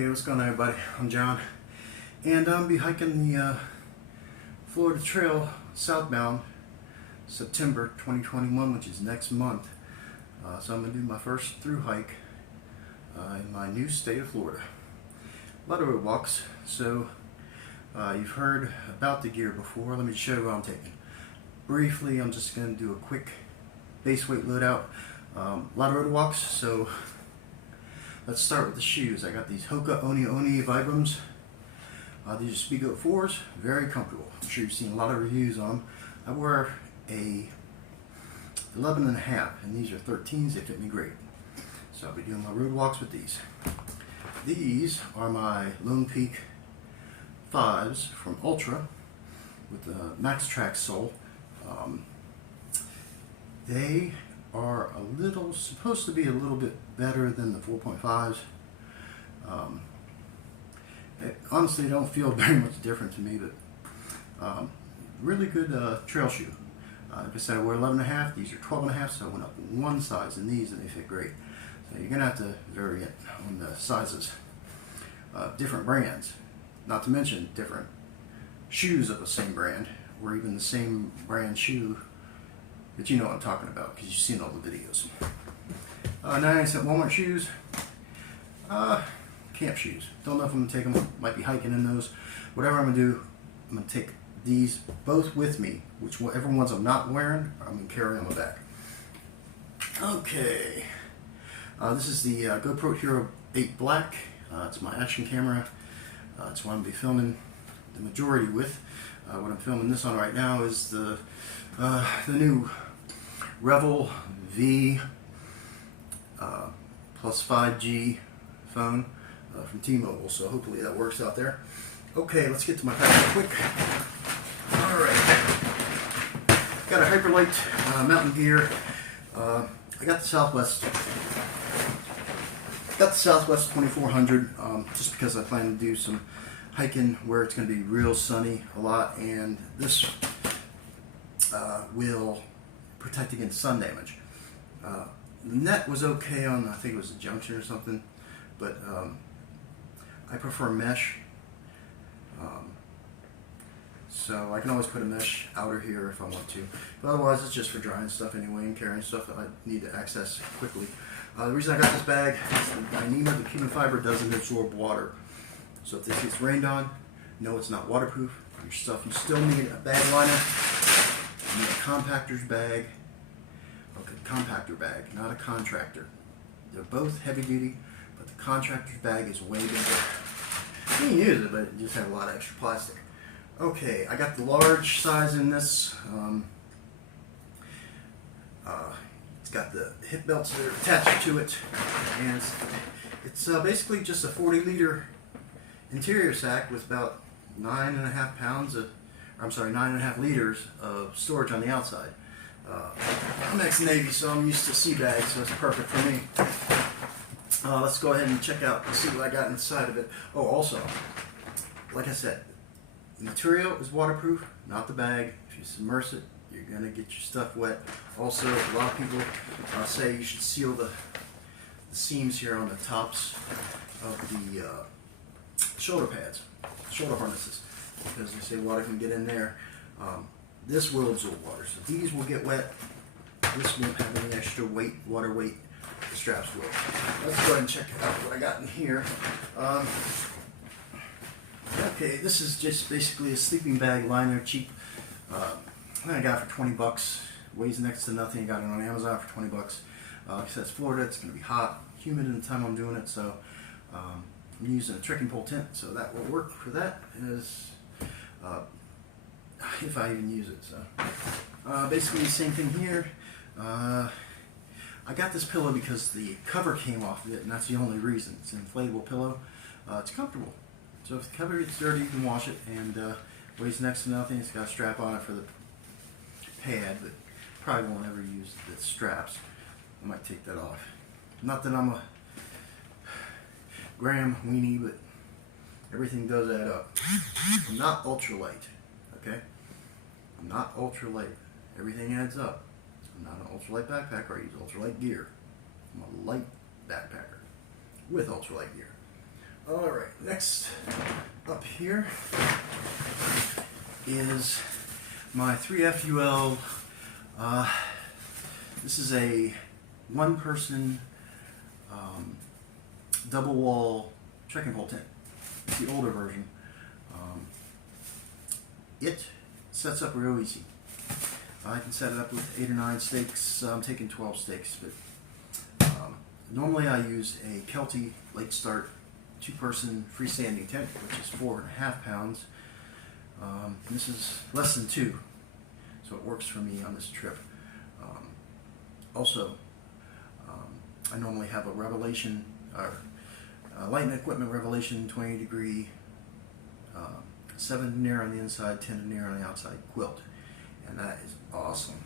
Hey, what's going on, everybody? I'm John, and I'll be hiking the Florida Trail southbound September 2021, which is next month. So I'm going to do my first through hike in my new state of Florida. A lot of road walks, so you've heard about the gear before. Let me show you what I'm taking. Briefly, I'm just going to do a quick base weight loadout. A lot of road walks, so let's start with the shoes. I got these Hoka Oni Oni Vibrams. These are Speedgoat 4s, very comfortable. I'm sure you've seen a lot of reviews on them. I wear a 11.5, and these are 13s. They fit me great. So I'll be doing my road walks with these. These are my Lone Peak 5s from Ultra with the Max Track sole. They are supposed to be a little bit better than the 4.5s. Honestly, they don't feel very much different to me, but really good trail shoe. Like I said, I wear 11.5. These are 12.5, so I went up one size in these, and they fit great. So you're gonna have to vary it on the sizes. Different brands, not to mention different shoes of the same brand, or even the same brand shoe. But you know what I'm talking about because you've seen all the videos. 99-cent Walmart shoes, camp shoes. Don't know if I'm gonna take them. Might be hiking in those. Whatever I'm gonna do, I'm gonna take these both with me. Whichever ones I'm not wearing, I'm gonna carry on my back. Okay, this is the GoPro Hero 8 Black. It's my action camera. It's what I'm gonna be filming the majority with. What I'm filming this on right now is the new Revel V plus 5G phone from T-Mobile, so hopefully that works out there. Okay, let's get to my pack real quick. Alright, got a Hyperlight mountain gear. I got the Southwest 2400 just because I plan to do some hiking where it's going to be real sunny a lot, and this will protect against sun damage. The net was okay on, I think it was a junction or something, but I prefer mesh. So I can always put a mesh outer here if I want to. But otherwise, it's just for drying stuff anyway and carrying stuff that I need to access quickly. The reason I got this bag is the Dyneema, the Cuban fiber, doesn't absorb water. So if this gets rained on, no, it's not waterproof. Your stuff, you still need a bag liner. You need a compactor's bag. Okay, compactor bag, not a contractor. They're both heavy duty, but the contractor's bag is way bigger. You can use it, but it just has a lot of extra plastic. Okay, I got the large size in this. It's got the hip belts that are attached to it, and it's basically just a 40-liter interior sack with about 9.5 liters of storage on the outside. I'm ex-Navy, so I'm used to sea bags, so it's perfect for me. Let's go ahead and check out and see what I got inside of it. Oh, also, like I said, the material is waterproof, not the bag. If you submerge it, you're going to get your stuff wet. Also, a lot of people say you should seal the seams here on the tops of the shoulder pads, shoulder harnesses, because they say water can get in there. This will absorb water, so these will get wet. This won't have any extra weight, water weight. The straps will. Let's go ahead and check out what I got in here. Okay, this is just basically a sleeping bag liner, cheap. I got it for 20 bucks. Weighs next to nothing. I got it on Amazon for 20 bucks. Like I said, it's Florida. It's going to be hot, humid in the time I'm doing it, so I'm using a trekking pole tent, so that will work for that. If I even use it. So basically the same thing here. I got this pillow because the cover came off of it, and that's the only reason. It's an inflatable pillow. It's comfortable. So if the cover gets dirty, you can wash it, and weighs next to nothing. It's got a strap on it for the pad, but probably won't ever use the straps. I might take that off. Not that I'm a gram weenie, but everything does add up. I'm not ultralight, okay? I'm not ultralight. Everything adds up. I'm not an ultralight backpacker. I use ultralight gear. I'm a light backpacker with ultralight gear. Alright, next up here is my 3FUL. This is a one-person double wall trekking pole tent. It's the older version. It sets up real easy. I can set it up with 8 or 9 stakes. I'm taking 12 stakes, but normally I use a Kelty Lake Start 2-person freestanding tent, which is 4.5 pounds. And this is less than 2, so it works for me on this trip. Also, I normally have a Revelation, or lighting equipment Revelation 20 degree, 7 denier on the inside, 10 denier on the outside quilt, and that is awesome.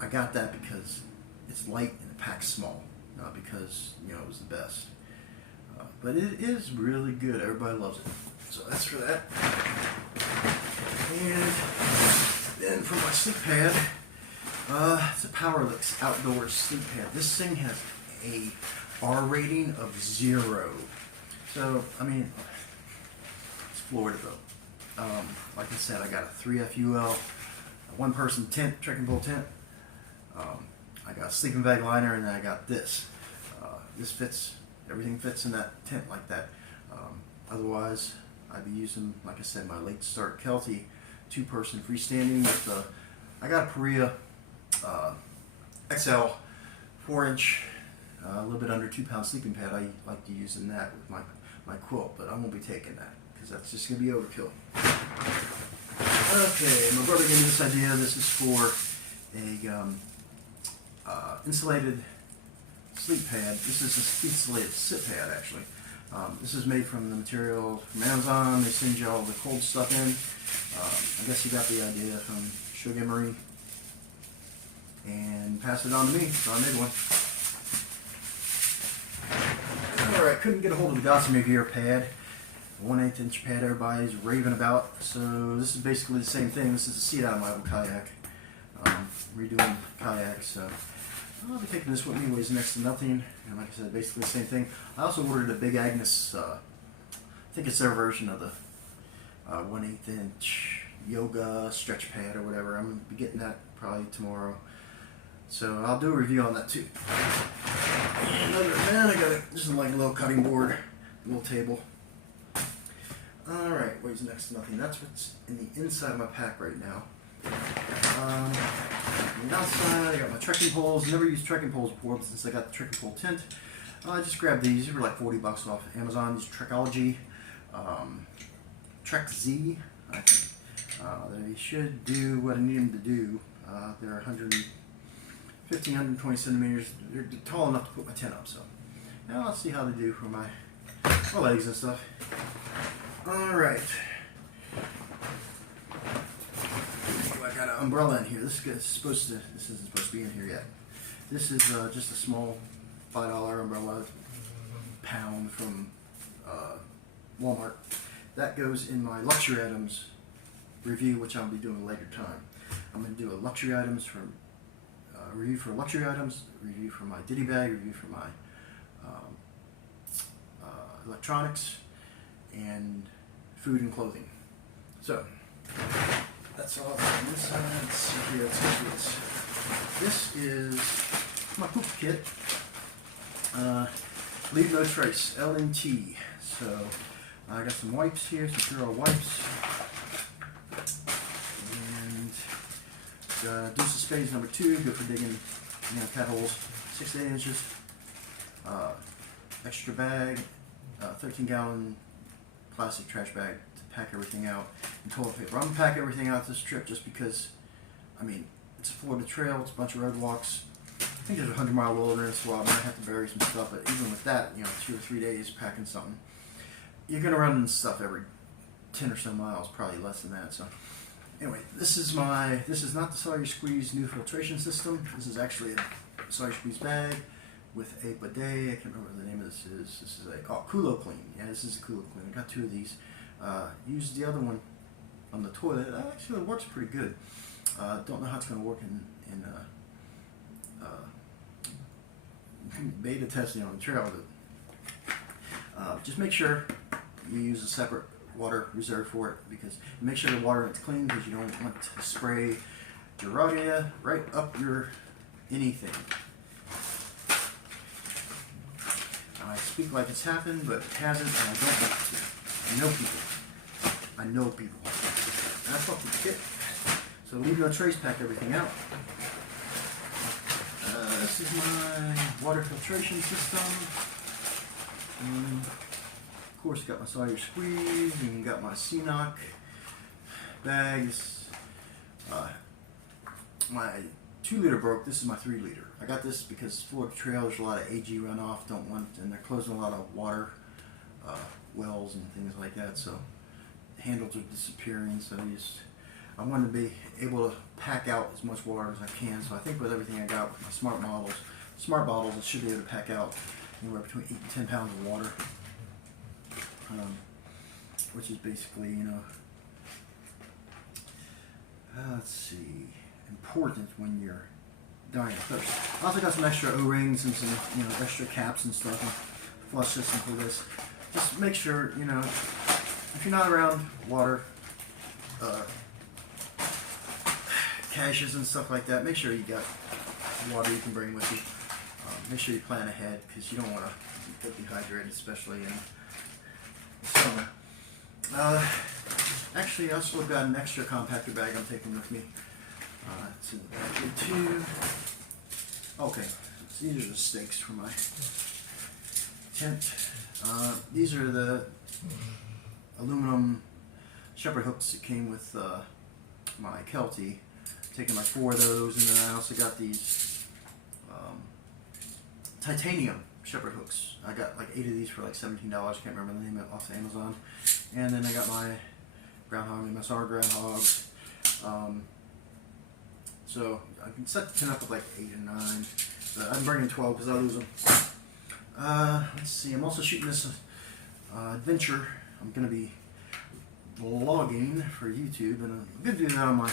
I got that because it's light and it packs small, not because it was the best. But it is really good. Everybody loves it. So that's for that. And then for my sleep pad, it's a Powerlix Outdoor sleep pad. This thing has a R rating of 0. So, I mean, it's Florida though. Like I said, I got a 3FUL, a one-person tent, trekking pole tent. I got a sleeping bag liner, and then I got this. This fits, everything fits in that tent like that. Otherwise, I'd be using, like I said, my Late Start Kelty 2-person freestanding with I got a Perea XL 4-inch, a little bit under 2-pound sleeping pad. I like to use in that with my quilt, but I won't be taking that because that's just going to be overkill. Okay, my brother gave me this idea. This is for a insulated sleep pad. This is an insulated sit pad, actually. This is made from the material from Amazon. They send you all the cold stuff in. I guess he got the idea from Sugar Marie and passed it on to me, so I made one. Alright, couldn't get a hold of the Gossamer Gear pad. 1/8 inch pad everybody's raving about. So this is basically the same thing. This is a seat out of my Kayak. Redoing Kayak, so I'll be taking this with me. It weighs next to nothing, and like I said, basically the same thing. I also ordered a Big Agnes, I think it's their version of the 1/8 inch yoga stretch pad or whatever. I'm going to be getting that probably tomorrow, so I'll do a review on that too. And other than that, I got just like a little cutting board, a little table. Alright, weighs next to nothing. That's what's in the inside of my pack right now. On the outside, I got my trekking poles. Never used trekking poles before, but since I got the trekking pole tent, I just grabbed these. They were like $40 off Amazon. These Trekology, Trek Z, I think. They should do what I need them to do. They're 115, 120 centimeters. They're tall enough to put my tent up. So now let's see how they do for my legs and stuff. All right. I got an umbrella in here. This isn't supposed to be in here yet. This is just a small $5 umbrella, pound from Walmart. That goes in my luxury items review, which I'll be doing later time. I'm going to do a luxury items from review for luxury items, review for my ditty bag, review for my electronics, and food and clothing. So that's all on this side. Let's see here. This is my poop kit. Leave No Trace, LNT. So I got some wipes here, some Puro wipes. And Deuce of Spades number 2, good for digging cat holes, 6 to 8 inches. Extra bag, 13-gallon plastic trash bag to pack everything out, and toilet paper. I'm going to pack everything out this trip just because, I mean, it's a Florida trail, it's a bunch of road walks. I think there's a 100-mile wilderness, so I might have to bury some stuff, but even with that, 2 or 3 days packing something, you're going to run into stuff every 10 or so miles, probably less than that. So anyway, this is not the Sawyer Squeeze new filtration system. This is actually a Sawyer Squeeze bag with a bidet. I can't remember what the name of this is. This is a Kulo Clean. Yeah, this is a Kulo Clean. I got 2 of these. Used the other one on the toilet. Actually, it works pretty good. Don't know how it's going to work in beta testing on the trail, but just make sure you use a separate water reserve for it, because make sure the water is clean, because you don't want to spray Gerardia right up your anything. I speak like it's happened, but it hasn't, and I don't want to. I know people. And I fucking kit. So leave no trace, pack everything out. This is my water filtration system. Of course, got my Sawyer squeeze, and got my CNOC bags. My 2-liter broke. This is my 3-liter. I got this because Florida Trail, there's a lot of AG runoff. And they're closing a lot of water wells and things like that. So handles are disappearing. So I wanted to be able to pack out as much water as I can. So I think with everything I got with my smart bottles, it should be able to pack out anywhere between 8 and 10 pounds of water, which is basically, let's see, important when you're dying of thirst. I also got some extra O-rings and some, extra caps and stuff, and flush system for this. Just make sure, if you're not around water, caches and stuff like that, make sure you got water you can bring with you. Make sure you plan ahead, because you don't want to get dehydrated, especially in the summer. Actually, I also got an extra compactor bag I'm taking with me. It's in the back here too. Okay, so these are the stakes for my tent. These are the aluminum shepherd hooks that came with my Kelty. Taking like 4 of those, and then I also got these titanium shepherd hooks. I got like 8 of these for like $17. Can't remember the name of it, off Amazon. And then I got my groundhog, MSR groundhog. So I can set the tent up with like 8 and 9. But I'm bringing 12 because I lose them. Let's see. I'm also shooting this adventure. I'm gonna be vlogging for YouTube, and I'm gonna do that on my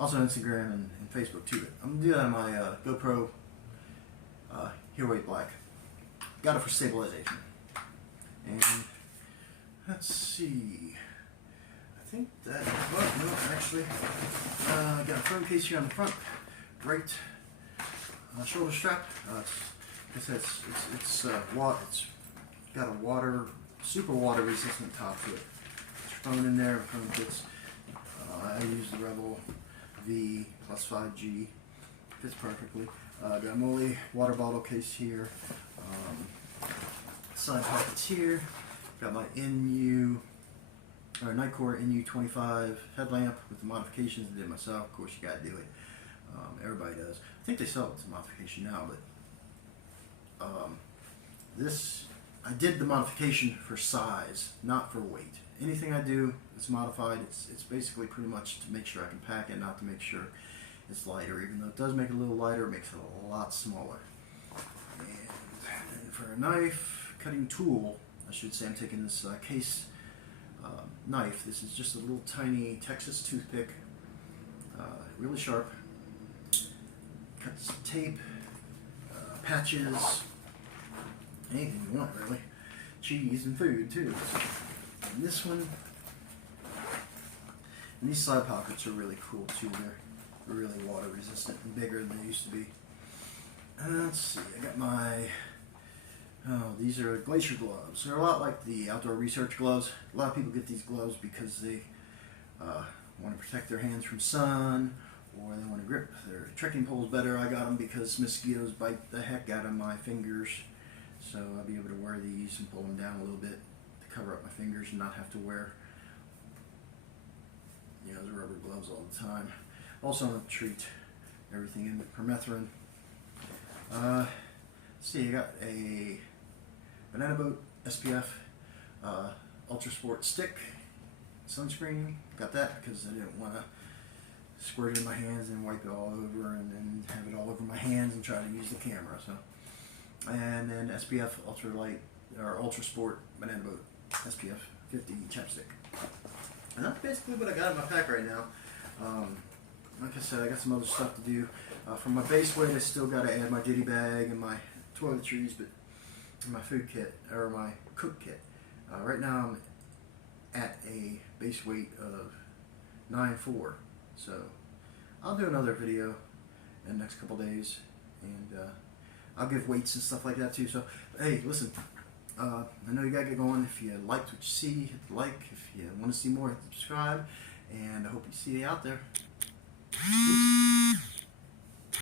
also Instagram and Facebook too. But I'm gonna do that on my GoPro Hero 8 Black. Got it for stabilization. And let's see. I think that. Well, no, actually, I got a phone case here on the front. Great shoulder strap. It's got a super water resistant top to it. Phone in there. Phone fits. I use the Rebel V plus 5G. Fits perfectly. Got a Molly water bottle case here. Side pockets here. Got my Nightcore NU25 headlamp with the modifications I did myself. Of course, you gotta do it. Everybody does. I think they sell it as a modification now, but this, I did the modification for size, not for weight. Anything I do that's modified, it's basically pretty much to make sure I can pack it, not to make sure it's lighter. Even though it does make it a little lighter, it makes it a lot smaller. And for a knife cutting tool, I should say, I'm taking this case knife. This is just a little tiny Texas toothpick, really sharp. Cuts tape, patches, anything you want really. Cheese and food too. And this one, and these side pockets are really cool too. They're really water resistant and bigger than they used to be. Let's see, I got my, these are glacier gloves. They're a lot like the outdoor research gloves. A lot of people get these gloves because they want to protect their hands from sun, or they want to grip their trekking poles better. I got them because mosquitoes bite the heck out of my fingers. So I'll be able to wear these and pull them down a little bit to cover up my fingers and not have to wear, the rubber gloves all the time. Also, I'm going to treat everything in with permethrin. Let's see, I got a Banana Boat SPF Ultra Sport stick sunscreen. Got that because I didn't want to squirt it in my hands and wipe it all over and then have it all over my hands and try to use the camera. So, and then SPF Ultra Sport Banana Boat SPF 50 chapstick. And that's basically what I got in my pack right now. Like I said, I got some other stuff to do. For my base weight, I still got to add my ditty bag and my toiletries, but my food kit, or my cook kit. Right now I'm at a base weight of 9.4, so I'll do another video in the next couple days, and I'll give weights and stuff like that too. So hey, listen, I know you gotta get going. If you liked what you see, hit the like. If you want to see more, hit the subscribe, and I hope you see you out there. Peace.